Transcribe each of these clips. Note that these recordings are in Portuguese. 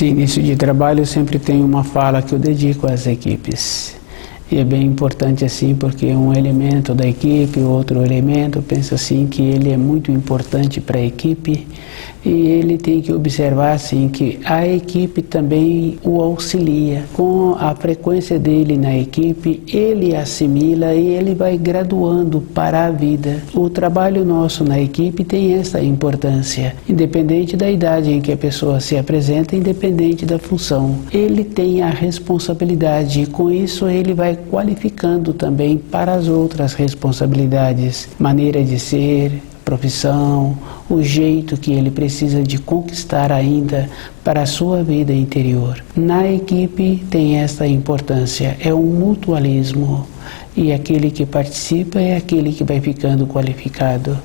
Nesse início de trabalho eu sempre tenho uma fala que eu dedico às equipes. E é bem importante assim, porque um elemento da equipe, outro elemento, eu penso assim que ele é muito importante para a equipe e ele tem que observar assim que a equipe também o auxilia. Com a frequência dele na equipe, ele assimila e ele vai graduando para a vida. O trabalho nosso na equipe tem essa importância, independente da idade em que a pessoa se apresenta, independente da função. Ele tem a responsabilidade e com isso ele vai qualificando também para as outras responsabilidades, maneira de ser, profissão, o jeito que ele precisa de conquistar ainda para a sua vida interior. Na equipe tem essa importância, é um mutualismo e aquele que participa é aquele que vai ficando qualificado.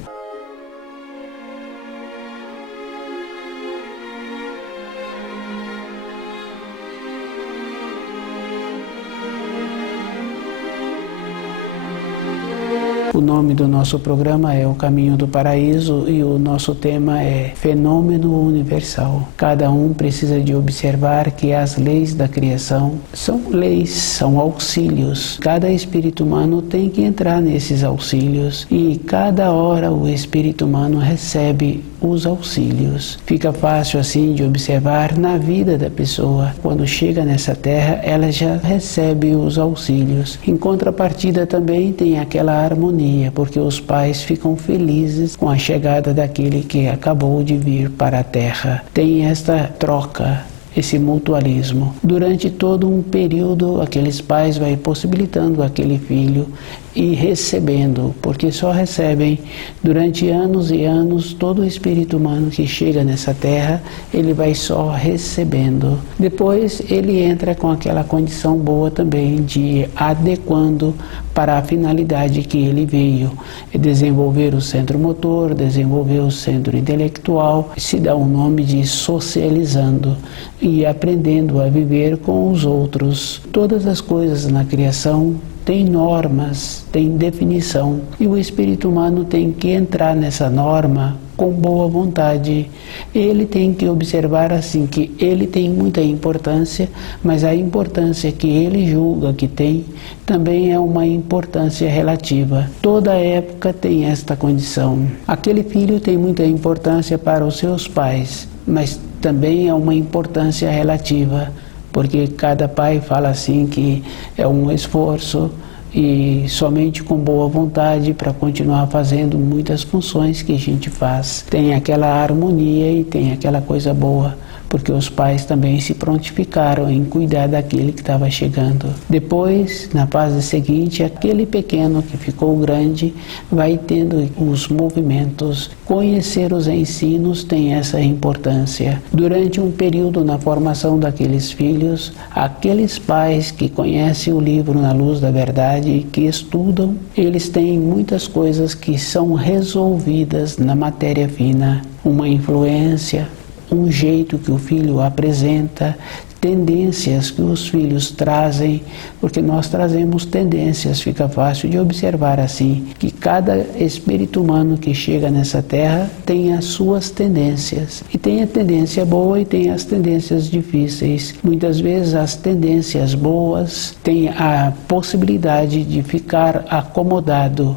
O nome do nosso programa é O Caminho do Paraíso e o nosso tema é Fenômeno Universal. Cada um precisa de observar que as leis da criação são leis, são auxílios. Cada espírito humano tem que entrar nesses auxílios e cada hora o espírito humano recebe os auxílios. Fica fácil assim de observar na vida da pessoa. Quando chega nessa terra, ela já recebe os auxílios. Em contrapartida também tem aquela harmonia, porque os pais ficam felizes com a chegada daquele que acabou de vir para a terra. Tem esta troca, esse mutualismo. Durante todo um período, aqueles pais vão possibilitando aquele filho e recebendo, porque só recebem durante anos e anos. Todo espírito humano que chega nessa terra, ele vai só recebendo. Depois ele entra com aquela condição boa também de ir adequando para a finalidade que ele veio, desenvolver o centro motor, desenvolver o centro intelectual, se dá o nome de socializando e aprendendo a viver com os outros. Todas as coisas na criação tem normas, tem definição e o espírito humano tem que entrar nessa norma com boa vontade. Ele tem que observar assim que ele tem muita importância, mas a importância que ele julga que tem também é uma importância relativa. Toda época tem esta condição. Aquele filho tem muita importância para os seus pais, mas também é uma importância relativa, porque cada pai fala assim que é um esforço e somente com boa vontade para continuar fazendo muitas funções que a gente faz. Tem aquela harmonia e tem aquela coisa boa, porque os pais também se prontificaram em cuidar daquele que estava chegando. Depois, na fase seguinte, aquele pequeno que ficou grande vai tendo os movimentos. Conhecer os ensinos tem essa importância. Durante um período na formação daqueles filhos, aqueles pais que conhecem o livro Na Luz da Verdade e que estudam, eles têm muitas coisas que são resolvidas na matéria fina. Uma influência, um jeito que o filho apresenta, tendências que os filhos trazem, porque nós trazemos tendências. Fica fácil de observar assim, que cada espírito humano que chega nessa terra tem as suas tendências. E tem a tendência boa e tem as tendências difíceis. Muitas vezes as tendências boas têm a possibilidade de ficar acomodado.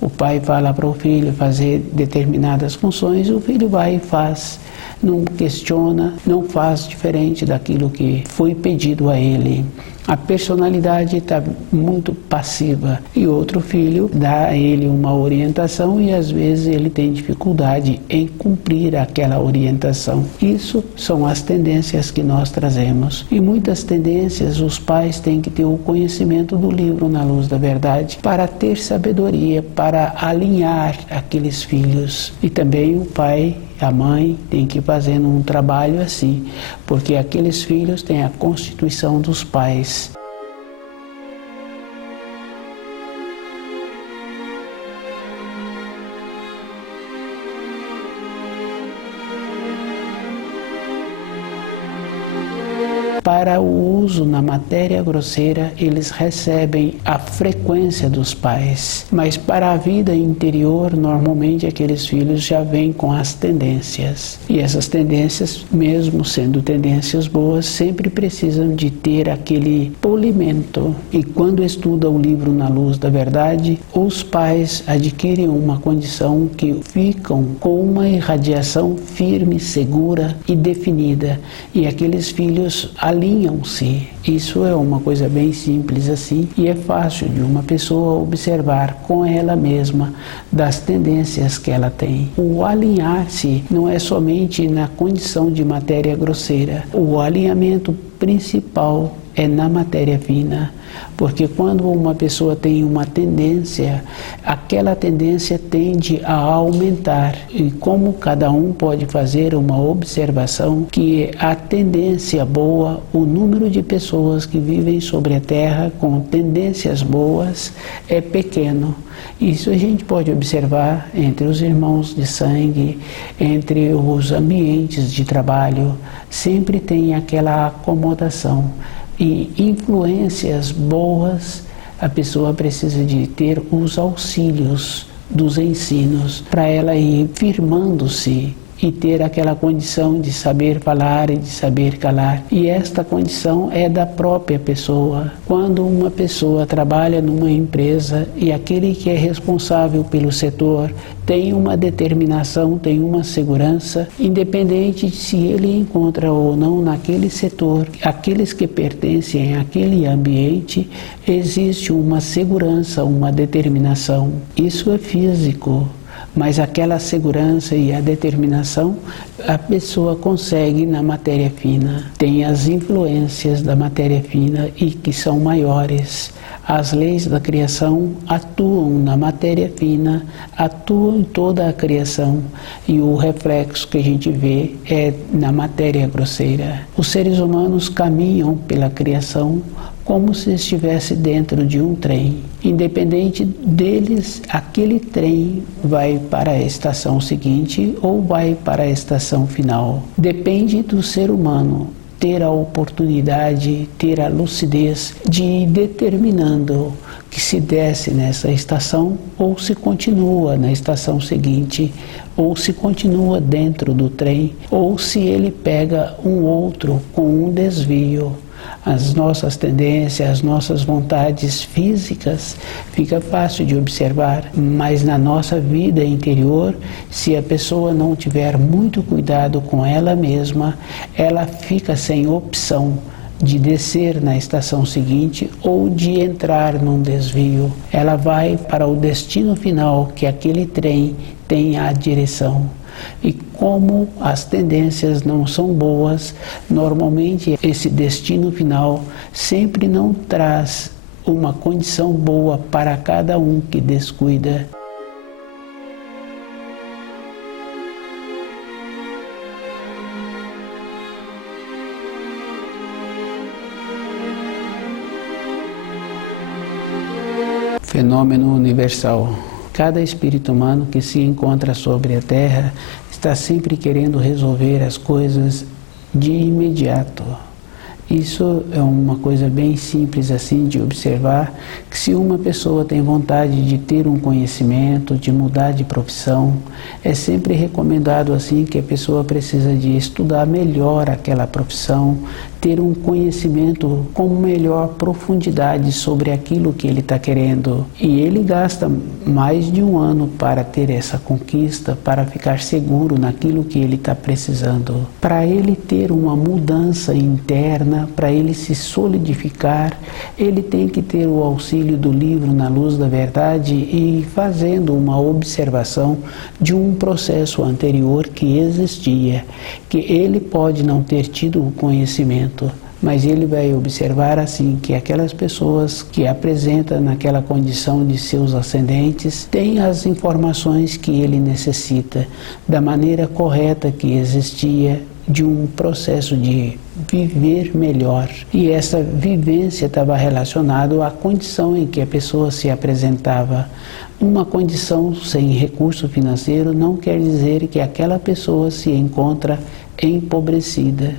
O pai fala para o filho fazer determinadas funções, o filho vai e faz. Não questiona, não faz diferente daquilo que foi pedido a ele. A personalidade está muito passiva e outro filho dá a ele uma orientação e às vezes ele tem dificuldade em cumprir aquela orientação. Isso são as tendências que nós trazemos. E muitas tendências os pais têm que ter o conhecimento do livro Na Luz da Verdade para ter sabedoria, para alinhar aqueles filhos. E também o pai, a mãe tem que ir fazendo um trabalho assim, porque aqueles filhos têm a constituição dos pais. para o uso na matéria grosseira, eles recebem a frequência dos pais. Mas para a vida interior, normalmente aqueles filhos já vêm com as tendências. E essas tendências, mesmo sendo tendências boas, sempre precisam de ter aquele polimento. E quando estuda o livro Na Luz da Verdade, os pais adquirem uma condição que ficam com uma irradiação firme, segura e definida. E aqueles filhos alinham-se. Isso é uma coisa bem simples assim e é fácil de uma pessoa observar com ela mesma das tendências que ela tem. O alinhar-se não é somente na condição de matéria grosseira. O alinhamento principal é na matéria fina, porque quando uma pessoa tem uma tendência, aquela tendência tende a aumentar. E como cada um pode fazer uma observação que a tendência boa, o número de pessoas que vivem sobre a Terra com tendências boas é pequeno. Isso a gente pode observar entre os irmãos de sangue, entre os ambientes de trabalho, sempre tem aquela acomodação. E influências boas, a pessoa precisa de ter os auxílios dos ensinos para ela ir firmando-se e ter aquela condição de saber falar e de saber calar. E esta condição é da própria pessoa. Quando uma pessoa trabalha numa empresa e aquele que é responsável pelo setor tem uma determinação, tem uma segurança, independente de se ele encontra ou não naquele setor, aqueles que pertencem àquele ambiente, existe uma segurança, uma determinação. Isso é físico. Mas aquela segurança e a determinação a pessoa consegue na matéria fina. Tem as influências da matéria fina e que são maiores. As leis da criação atuam na matéria fina, atuam em toda a criação e o reflexo que a gente vê é na matéria grosseira. Os seres humanos caminham pela criação como se estivesse dentro de um trem. Independente deles, aquele trem vai para a estação seguinte ou vai para a estação final. Depende do ser humano ter a oportunidade, ter a lucidez de ir determinando que se desce nessa estação ou se continua na estação seguinte, ou se continua dentro do trem, ou se ele pega um outro com um desvio. As nossas tendências, as nossas vontades físicas, fica fácil de observar, mas na nossa vida interior, se a pessoa não tiver muito cuidado com ela mesma, ela fica sem opção de descer na estação seguinte ou de entrar num desvio. Ela vai para o destino final que aquele trem tem a direção. E como as tendências não são boas, normalmente esse destino final sempre não traz uma condição boa para cada um que descuida. Fenômeno universal. Cada espírito humano que se encontra sobre a Terra está sempre querendo resolver as coisas de imediato. Isso é uma coisa bem simples assim de observar, que se uma pessoa tem vontade de ter um conhecimento, de mudar de profissão, é sempre recomendado assim que a pessoa precisa de estudar melhor aquela profissão, ter um conhecimento com melhor profundidade sobre aquilo que ele está querendo. E ele gasta mais de um ano para ter essa conquista, para ficar seguro naquilo que ele está precisando. Para ele ter uma mudança interna, para ele se solidificar, ele tem que ter o auxílio do livro Na Luz da Verdade e fazendo uma observação de um processo anterior que existia, que ele pode não ter tido o conhecimento, mas ele vai observar assim que aquelas pessoas que apresentam naquela condição de seus ascendentes têm as informações que ele necessita da maneira correta que existia, de um processo de viver melhor. E essa vivência estava relacionada à condição em que a pessoa se apresentava. Uma condição sem recurso financeiro não quer dizer que aquela pessoa se encontra empobrecida,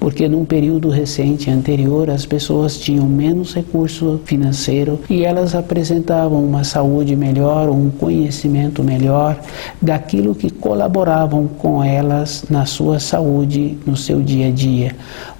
porque num período recente anterior as pessoas tinham menos recurso financeiro e elas apresentavam uma saúde melhor, um conhecimento melhor daquilo que colaboravam com elas na sua saúde, no seu dia a dia.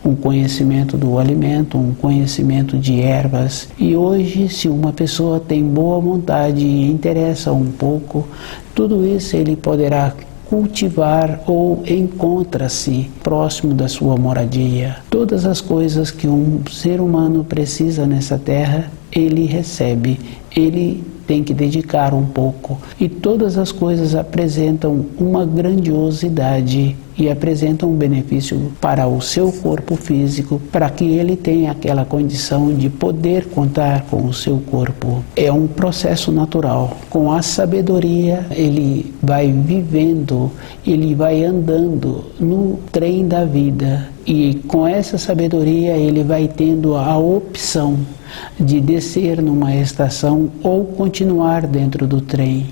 Um conhecimento do alimento, um conhecimento de ervas. E hoje, se uma pessoa tem boa vontade e interessa um pouco, tudo isso ele poderá cultivar ou encontra-se próximo da sua moradia. Todas as coisas que um ser humano precisa nessa terra, ele recebe, ele tem que dedicar um pouco. E todas as coisas apresentam uma grandiosidade e apresentam um benefício para o seu corpo físico, para que ele tenha aquela condição de poder contar com o seu corpo. É um processo natural. Com a sabedoria, ele vai vivendo, ele vai andando no trem da vida. E com essa sabedoria, ele vai tendo a opção de descer numa estação ou continuar dentro do trem.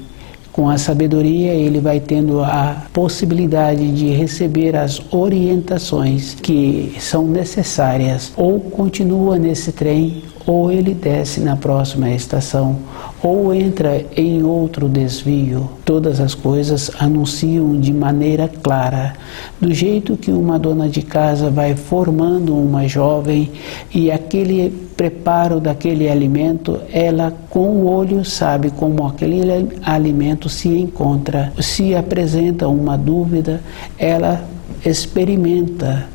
Com a sabedoria, ele vai tendo a possibilidade de receber as orientações que são necessárias. Ou continua nesse trem, ou ele desce na próxima estação, ou entra em outro desvio. Todas as coisas anunciam de maneira clara, do jeito que uma dona de casa vai formando uma jovem e aquele preparo daquele alimento, ela com o olho sabe como aquele alimento se encontra. Se apresenta uma dúvida, ela experimenta,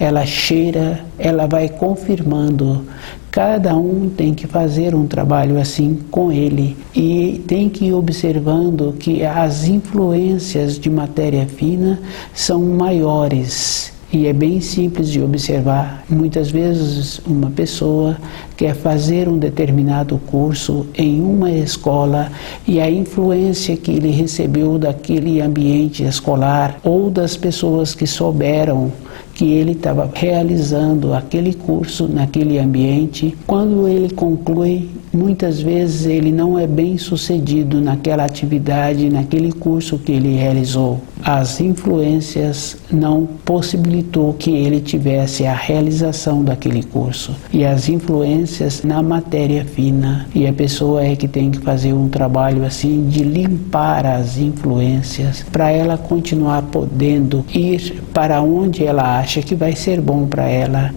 ela cheira, ela vai confirmando. Cada um tem que fazer um trabalho assim com ele e tem que ir observando que as influências de matéria fina são maiores. E é bem simples de observar. Muitas vezes uma pessoa quer fazer um determinado curso em uma escola e a influência que ele recebeu daquele ambiente escolar ou das pessoas que souberam que ele estava realizando aquele curso naquele ambiente, quando ele conclui, muitas vezes ele não é bem sucedido naquela atividade, naquele curso que ele realizou. As influências não possibilitou que ele tivesse a realização daquele curso. E as influências na matéria fina. E a pessoa é que tem que fazer um trabalho assim de limpar as influências para ela continuar podendo ir para onde ela acha que vai ser bom para ela.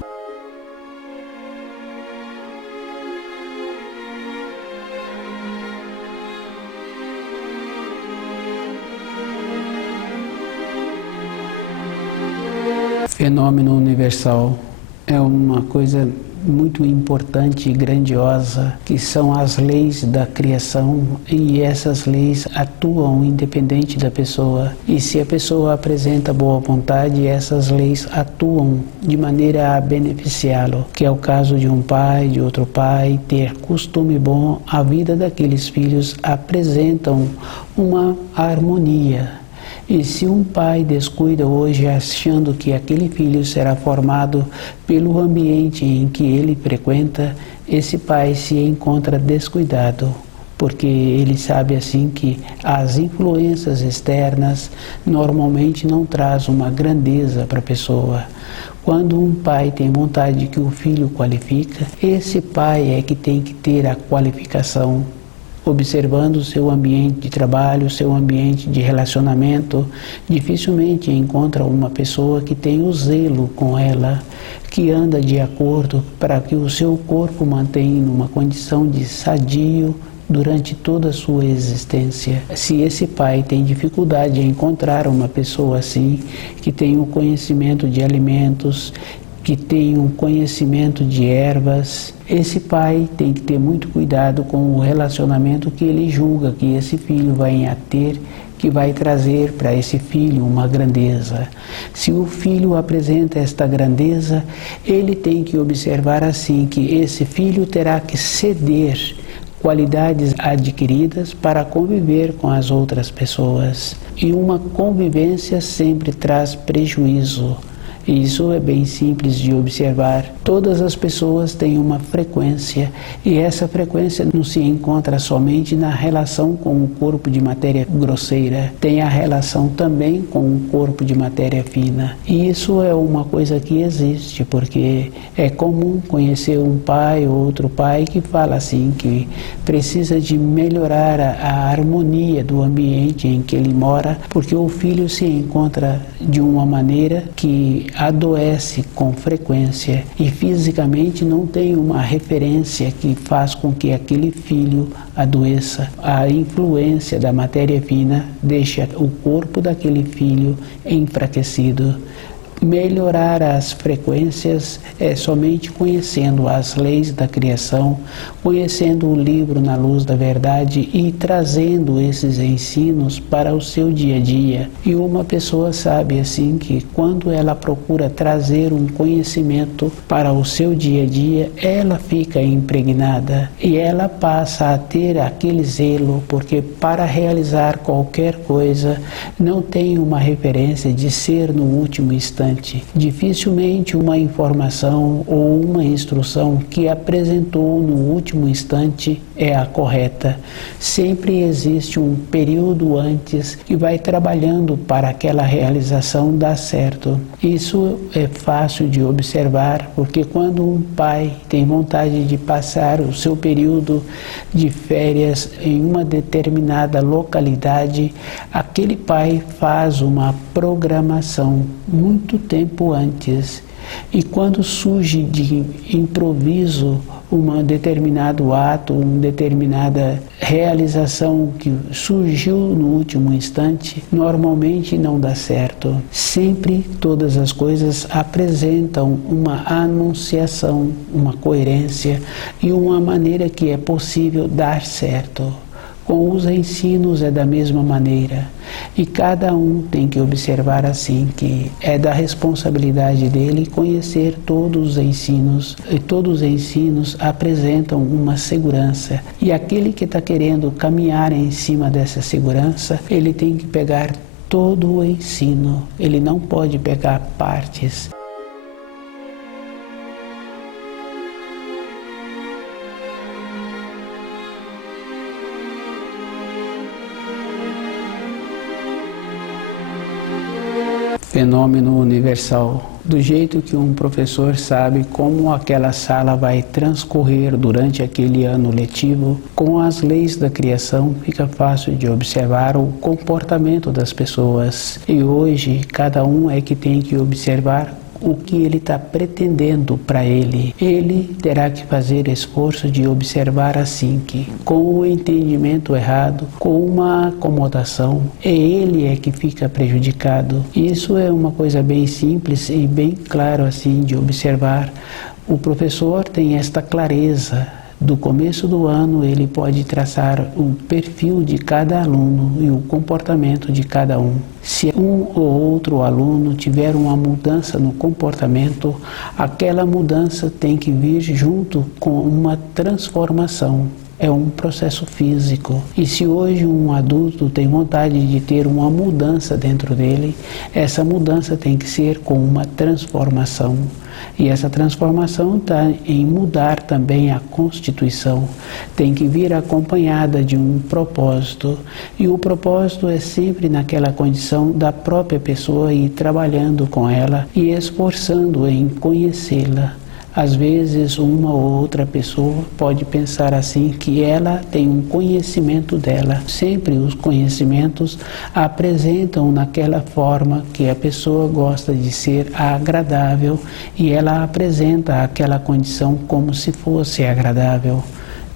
Fenômeno universal é uma coisa muito importante e grandiosa, que são as leis da criação, e essas leis atuam independente da pessoa. E se a pessoa apresenta boa vontade, essas leis atuam de maneira a beneficiá-lo, que é o caso de um pai, de outro pai, ter costume bom. A vida daqueles filhos apresentam uma harmonia. E se um pai descuida hoje achando que aquele filho será formado pelo ambiente em que ele frequenta, esse pai se encontra descuidado, porque ele sabe assim que as influências externas normalmente não trazem uma grandeza para a pessoa. Quando um pai tem vontade de que o filho qualifica, esse pai é que tem que ter a qualificação, observando o seu ambiente de trabalho, o seu ambiente de relacionamento. Dificilmente encontra uma pessoa que tem o zelo com ela, que anda de acordo para que o seu corpo mantenha uma condição de sadio durante toda a sua existência. Se esse pai tem dificuldade em encontrar uma pessoa assim, que tem o conhecimento de alimentos, que tem um conhecimento de ervas, esse pai tem que ter muito cuidado com o relacionamento que ele julga que esse filho vai ter, que vai trazer para esse filho uma grandeza. Se o filho apresenta esta grandeza, ele tem que observar assim que esse filho terá que ceder qualidades adquiridas para conviver com as outras pessoas. E uma convivência sempre traz prejuízo. E isso é bem simples de observar. Todas as pessoas têm uma frequência, e essa frequência não se encontra somente na relação com o corpo de matéria grosseira, tem a relação também com o corpo de matéria fina. E isso é uma coisa que existe, porque é comum conhecer um pai ou outro pai que fala assim, que precisa de melhorar a harmonia do ambiente em que ele mora, porque o filho se encontra de uma maneira que adoece com frequência e fisicamente não tem uma referência que faz com que aquele filho adoeça. A influência da matéria fina deixa o corpo daquele filho enfraquecido. Melhorar as frequências é somente conhecendo as leis da criação, conhecendo o livro Na Luz da Verdade e trazendo esses ensinos para o seu dia a dia. E uma pessoa sabe assim que quando ela procura trazer um conhecimento para o seu dia a dia, ela fica impregnada e ela passa a ter aquele zelo, porque para realizar qualquer coisa não tem uma referência de ser no último instante. Dificilmente uma informação ou uma instrução que apresentou no último instante é a correta. Sempre existe um período antes que vai trabalhando para aquela realização dar certo. Isso é fácil de observar, porque quando um pai tem vontade de passar o seu período de férias em uma determinada localidade, aquele pai faz uma programação muito tempo antes. E quando surge de improviso um determinado ato, uma determinada realização que surgiu no último instante, normalmente não dá certo. Sempre todas as coisas apresentam uma anunciação, uma coerência e uma maneira que é possível dar certo. Com os ensinos é da mesma maneira, e cada um tem que observar assim, que é da responsabilidade dele conhecer todos os ensinos, e todos os ensinos apresentam uma segurança, e aquele que está querendo caminhar em cima dessa segurança, ele tem que pegar todo o ensino, ele não pode pegar partes. Fenômeno universal. Do jeito que um professor sabe como aquela sala vai transcorrer durante aquele ano letivo, com as leis da criação fica fácil de observar o comportamento das pessoas. E hoje cada um é que tem que observar o que ele está pretendendo para ele. Ele terá que fazer esforço de observar assim que, com o entendimento errado, com uma acomodação, ele é que fica prejudicado. Isso é uma coisa bem simples e bem claro assim de observar. O professor tem esta clareza. Do começo do ano, ele pode traçar o perfil de cada aluno e o comportamento de cada um. Se um ou outro aluno tiver uma mudança no comportamento, aquela mudança tem que vir junto com uma transformação. É um processo físico. E se hoje um adulto tem vontade de ter uma mudança dentro dele, essa mudança tem que ser com uma transformação. E essa transformação está em mudar também a Constituição. Tem que vir acompanhada de um propósito. E o propósito é sempre naquela condição da própria pessoa ir trabalhando com ela e esforçando em conhecê-la. Às vezes, uma ou outra pessoa pode pensar assim que ela tem um conhecimento dela. Sempre os conhecimentos apresentam naquela forma que a pessoa gosta de ser agradável e ela apresenta aquela condição como se fosse agradável.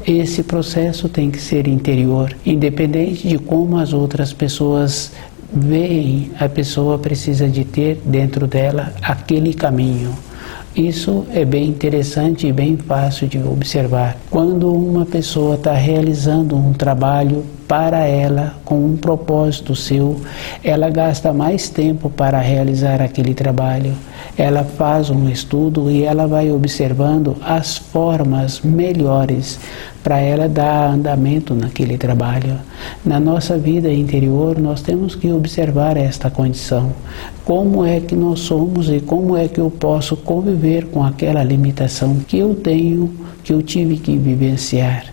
Esse processo tem que ser interior, independente de como as outras pessoas veem, a pessoa precisa de ter dentro dela aquele caminho. Isso é bem interessante e bem fácil de observar. Quando uma pessoa está realizando um trabalho para ela, com um propósito seu, ela gasta mais tempo para realizar aquele trabalho. Ela faz um estudo e ela vai observando as formas melhores para ela dar andamento naquele trabalho. Na nossa vida interior, nós temos que observar esta condição. Como é que nós somos e como é que eu posso conviver com aquela limitação que eu tenho, que eu tive que vivenciar.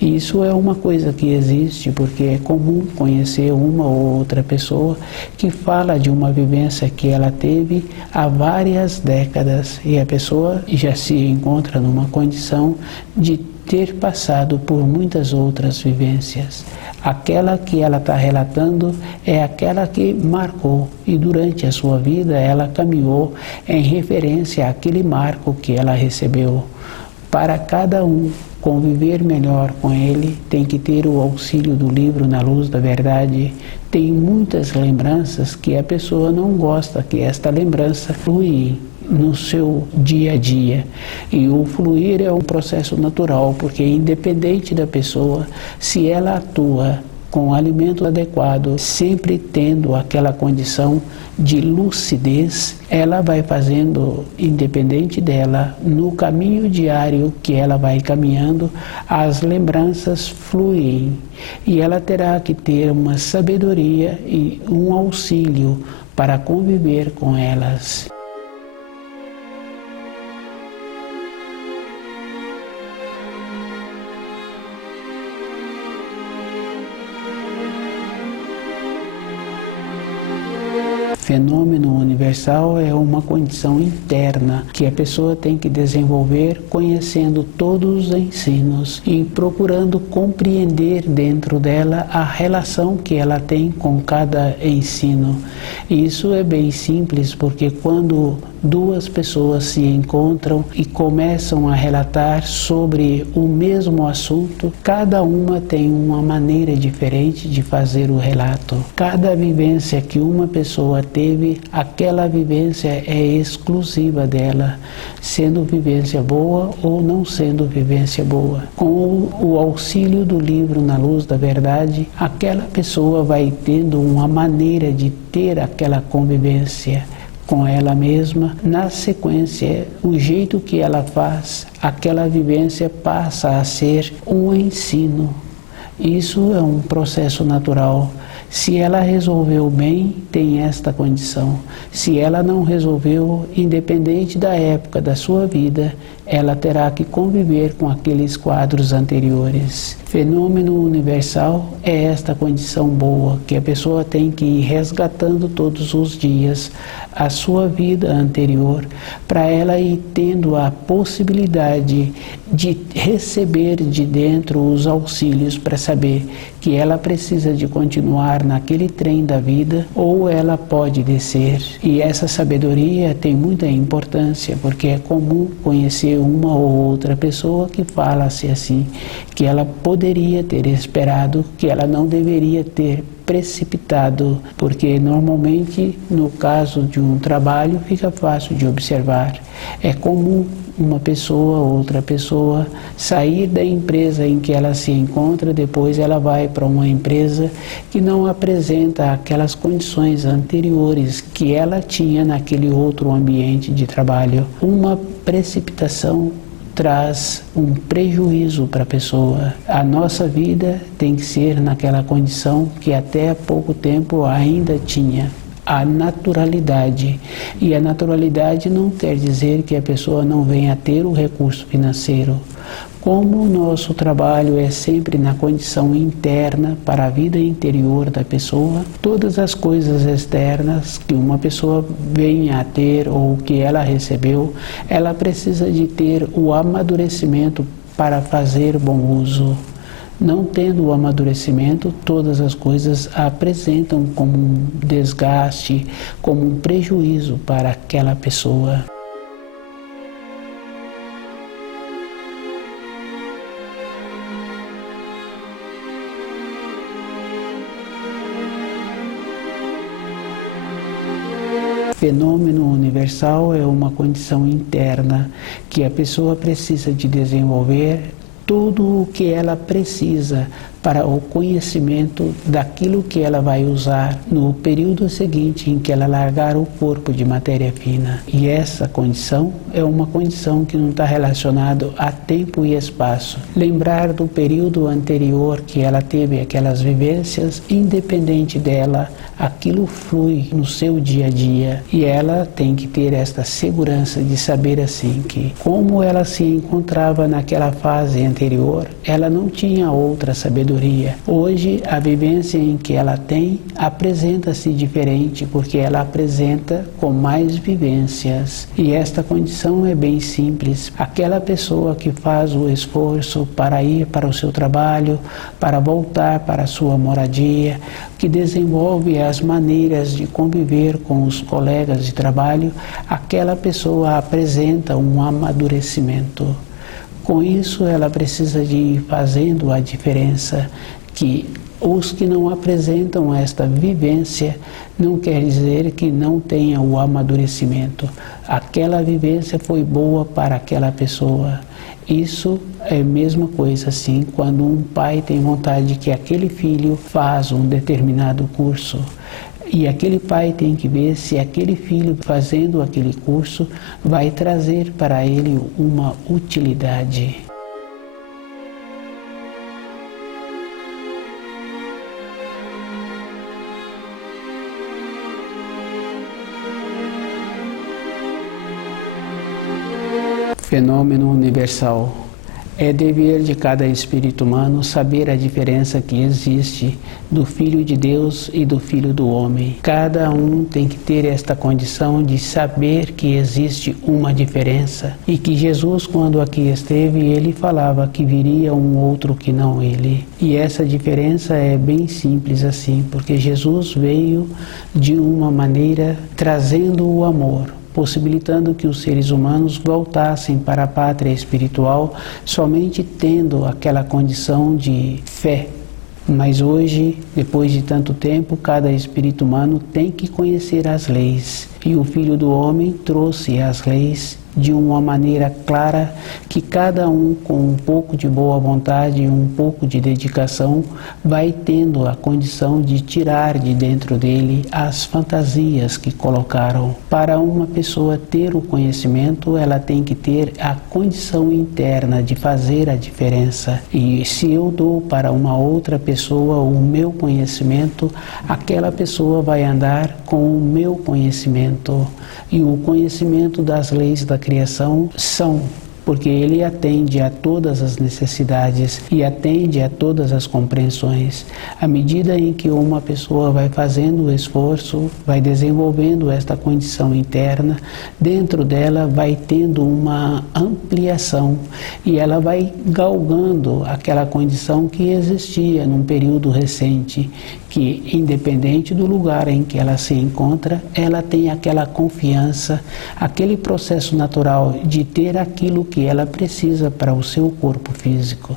Isso é uma coisa que existe porque é comum conhecer uma ou outra pessoa que fala de uma vivência que ela teve há várias décadas e a pessoa já se encontra numa condição de ter passado por muitas outras vivências. Aquela que ela está relatando é aquela que marcou e durante a sua vida ela caminhou em referência àquele marco que ela recebeu. Para cada um conviver melhor com ele, tem que ter o auxílio do livro Na Luz da Verdade. Tem muitas lembranças que a pessoa não gosta que esta lembrança flui no seu dia a dia. E o fluir é um processo natural, porque independente da pessoa, se ela atua com o alimento adequado, sempre tendo aquela condição de lucidez, ela vai fazendo, independente dela, no caminho diário que ela vai caminhando, as lembranças fluem. E ela terá que ter uma sabedoria e um auxílio para conviver com elas. Fenômeno universal é uma condição interna que a pessoa tem que desenvolver conhecendo todos os ensinos e procurando compreender dentro dela a relação que ela tem com cada ensino. Isso é bem simples porque quando duas pessoas se encontram e começam a relatar sobre o mesmo assunto, cada uma tem uma maneira diferente de fazer o relato. Cada vivência que uma pessoa teve, aquela vivência é exclusiva dela, sendo vivência boa ou não sendo vivência boa. Com o auxílio do livro Na Luz da Verdade, aquela pessoa vai tendo uma maneira de ter aquela convivência com ela mesma. Na sequência, o jeito que ela faz, aquela vivência passa a ser um ensino. Isso é um processo natural. Se ela resolveu bem, tem esta condição. Se ela não resolveu, independente da época da sua vida, ela terá que conviver com aqueles quadros anteriores. Fenômeno universal é esta condição boa, que a pessoa tem que ir resgatando todos os dias a sua vida anterior, para ela ir tendo a possibilidade de receber de dentro os auxílios para saber que ela precisa de continuar naquele trem da vida ou ela pode descer. E essa sabedoria tem muita importância, porque é comum conhecer uma ou outra pessoa que fala-se assim, que ela poderia ter esperado, que ela não deveria ter precipitado, porque normalmente no caso de um trabalho fica fácil de observar. É comum uma pessoa, outra pessoa, sair da empresa em que ela se encontra, depois ela vai para uma empresa que não apresenta aquelas condições anteriores que ela tinha naquele outro ambiente de trabalho. Uma precipitação traz um prejuízo para a pessoa. A nossa vida tem que ser naquela condição que até há pouco tempo ainda tinha. A naturalidade. E a naturalidade não quer dizer que a pessoa não venha a ter o recurso financeiro. Como o nosso trabalho é sempre na condição interna, para a vida interior da pessoa, todas as coisas externas que uma pessoa venha a ter ou que ela recebeu, ela precisa de ter o amadurecimento para fazer bom uso. Não tendo o amadurecimento, todas as coisas apresentam como um desgaste, como um prejuízo para aquela pessoa. Fenômeno universal é uma condição interna que a pessoa precisa de desenvolver tudo o que ela precisa para o conhecimento daquilo que ela vai usar no período seguinte em que ela largar o corpo de matéria fina. E essa condição é uma condição que não está relacionada a tempo e espaço. Lembrar do período anterior que ela teve aquelas vivências, independente dela, aquilo flui no seu dia a dia e ela tem que ter esta segurança de saber assim que, como ela se encontrava naquela fase anterior, ela não tinha outra sabedoria. Hoje, a vivência em que ela tem apresenta-se diferente porque ela apresenta com mais vivências. E esta condição é bem simples. Aquela pessoa que faz o esforço para ir para o seu trabalho, para voltar para a sua moradia, que desenvolve as maneiras de conviver com os colegas de trabalho, aquela pessoa apresenta um amadurecimento. Com isso, ela precisa de ir fazendo a diferença, que os que não apresentam esta vivência não quer dizer que não tenha o amadurecimento. Aquela vivência foi boa para aquela pessoa. Isso é a mesma coisa assim, quando um pai tem vontade de que aquele filho faz um determinado curso. E aquele pai tem que ver se aquele filho fazendo aquele curso vai trazer para ele uma utilidade. Fenômeno universal. É dever de cada espírito humano saber a diferença que existe do Filho de Deus e do Filho do homem. Cada um tem que ter esta condição de saber que existe uma diferença e que Jesus, quando aqui esteve, ele falava que viria um outro que não ele. E essa diferença é bem simples assim, porque Jesus veio de uma maneira trazendo o amor, possibilitando que os seres humanos voltassem para a pátria espiritual somente tendo aquela condição de fé. Mas hoje, depois de tanto tempo, cada espírito humano tem que conhecer as leis. E o Filho do Homem trouxe as leis de uma maneira clara que cada um, com um pouco de boa vontade e um pouco de dedicação, vai tendo a condição de tirar de dentro dele as fantasias que colocaram. Para uma pessoa ter o conhecimento, ela tem que ter a condição interna de fazer a diferença. E se eu dou para uma outra pessoa o meu conhecimento, aquela pessoa vai andar com o meu conhecimento. E o conhecimento das leis da criação porque ele atende a todas as necessidades e atende a todas as compreensões. À medida em que uma pessoa vai fazendo o esforço, vai desenvolvendo esta condição interna, dentro dela vai tendo uma ampliação e ela vai galgando aquela condição que existia num período recente, que independente do lugar em que ela se encontra, ela tem aquela confiança, aquele processo natural de ter aquilo que ela precisa para o seu corpo físico.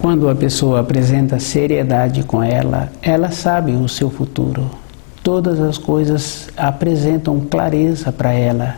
Quando a pessoa apresenta seriedade com ela, ela sabe o seu futuro. Todas as coisas apresentam clareza para ela.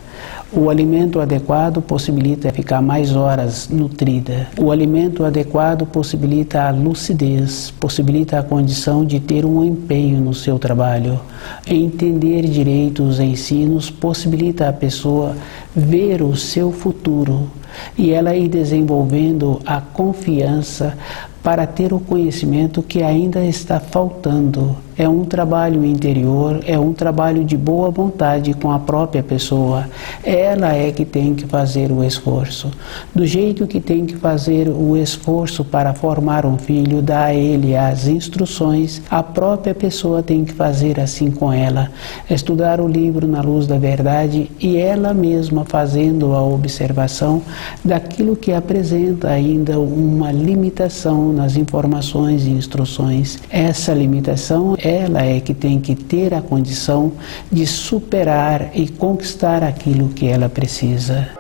O alimento adequado possibilita ficar mais horas nutrida. O alimento adequado possibilita a lucidez, possibilita a condição de ter um empenho no seu trabalho. Entender direito os ensinos possibilita a pessoa ver o seu futuro e ela ir desenvolvendo a confiança para ter o conhecimento que ainda está faltando. É um trabalho interior, é um trabalho de boa vontade com a própria pessoa. Ela é que tem que fazer o esforço. Do jeito que tem que fazer o esforço para formar um filho, dá a ele as instruções, a própria pessoa tem que fazer assim com ela. Estudar o livro na luz da verdade e ela mesma fazendo a observação daquilo que apresenta ainda uma limitação nas informações e instruções. Essa limitação, ela é que tem que ter a condição de superar e conquistar aquilo que ela precisa.